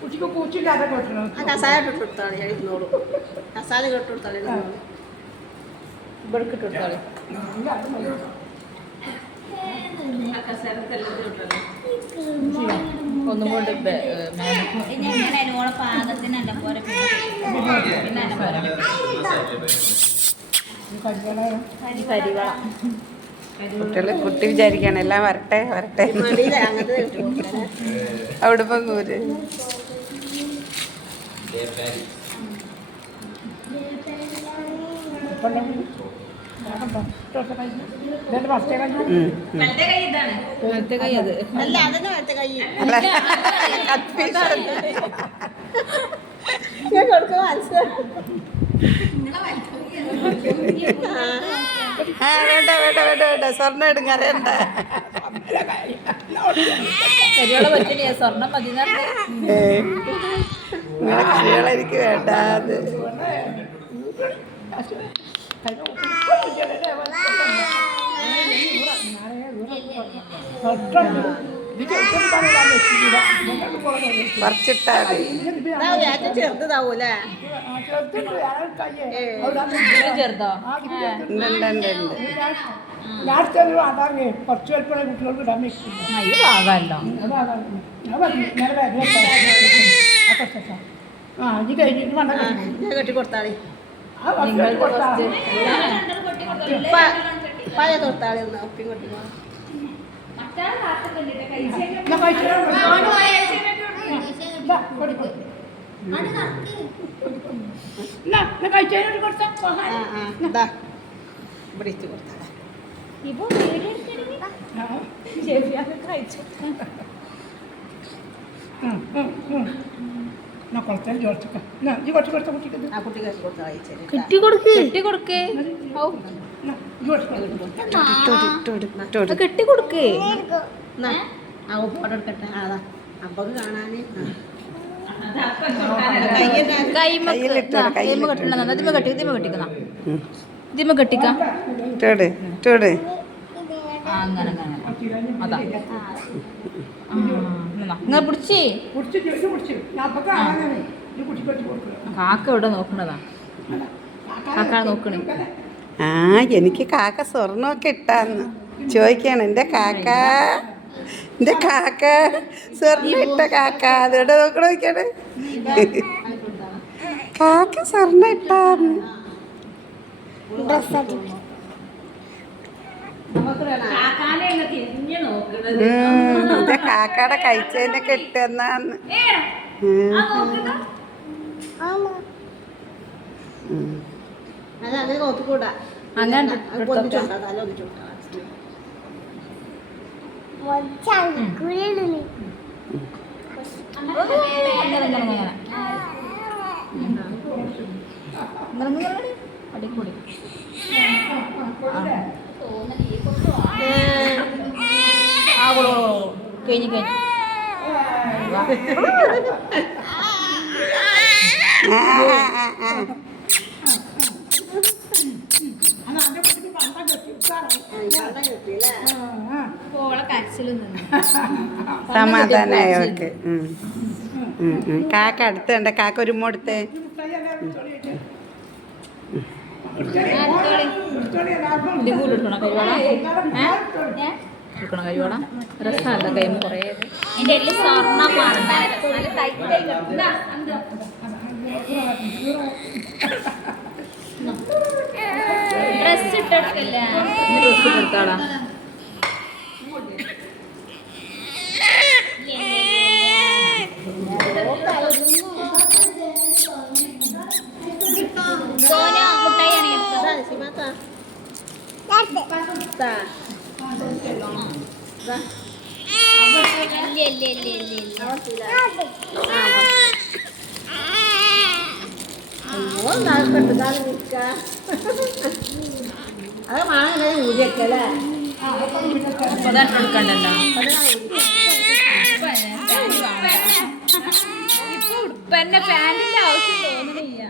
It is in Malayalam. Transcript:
കുട്ടിക്ക് കൂച്ചില്ലാതെ കൊടുക്കണം. കസാല ഇട്ടെടുത്താളി ഇരുന്നോളൂ. കസാല ഇട്ടെടുത്താളി ഇവിടെ ഇട്ടെടുത്താളി. ഒന്നും കൊണ്ട് പാദത്തിനല്ല പോരെ കരിവള കുട്ടി വിചാരിക്കാണ് എല്ലാം വരട്ടെ വരട്ടെ അവിടെ ഇപ്പം കൂര് വേണ്ട വേണ്ട വേണ്ട വേണ്ട സ്വർണ്ണം എടുങ്ങ അറിയണ്ട സ്വർണ്ണം മതി നിങ്ങളെ കറികൾ എനിക്ക് വേണ്ട അത് പറിച്ചിട്ടാ ചെറുതാവൂലേ ചെറുതോ കുറച്ച് പേർക്കുള്ള കുട്ടികൾക്ക് ഇടാൻ ഇത് കഴിഞ്ഞിട്ട് വേണ്ട കെട്ടി കൊടുത്താളി പഴയ തൊട്ടാളി ഒപ്പിയും കൊട്ടി പിടിച്ചു കൊടുത്താളെ കെട്ടി കൊടുക്കേ അതാ അപ്പൊക്ക് കാണാന് കെട്ടിക്കാം അങ്ങനെ അതാ നിങ്ങൾ പിടിച്ചേ കാക്ക ഇവിടെ നോക്കണതാ കാക്ക നോക്കണേ ആ എനിക്ക് കാക്ക സ്വർണ്ണമൊക്കെ ഇട്ടാന്ന് ചോദിക്കാണ് എൻ്റെ കാക്ക സ്വർണ്ണം ഇട്ട കാക്ക അതിവിടെ നോക്കണ നോക്കിയാണ് കാക്ക സ്വർണ്ണം ഇട്ടാന്ന് എൻ്റെ കാക്കയുടെ കഴിച്ചതിനൊക്കെ ഇട്ടെന്നാന്ന് അങ്ങനെ നോക്കിക്കൂടാ അങ്ങനെ അടിക്കൂടി കഴിഞ്ഞു കഴിഞ്ഞു സമാധാനായോ അവർക്ക് കാക്ക അടുത്തുണ്ട് കാക്ക ഒരു മോടുത്തേ കരിവാള രസമല്ല കൈ കുറേ എൻ്റെ എല്ലാം ഡ്രസ് ഇട്ടെടുക്കല്ല ഡ്രസ് ഇട്ടെടുത്താളാ അത് മാങ്ങനെ ഊരിയൊക്കെയല്ലേ എടുക്കണ്ടല്ലോ ഇപ്പൊ ഉടുപ്പന്നെ പാന്റിന്റെ ആവശ്യം തോന്നുന്നില്ല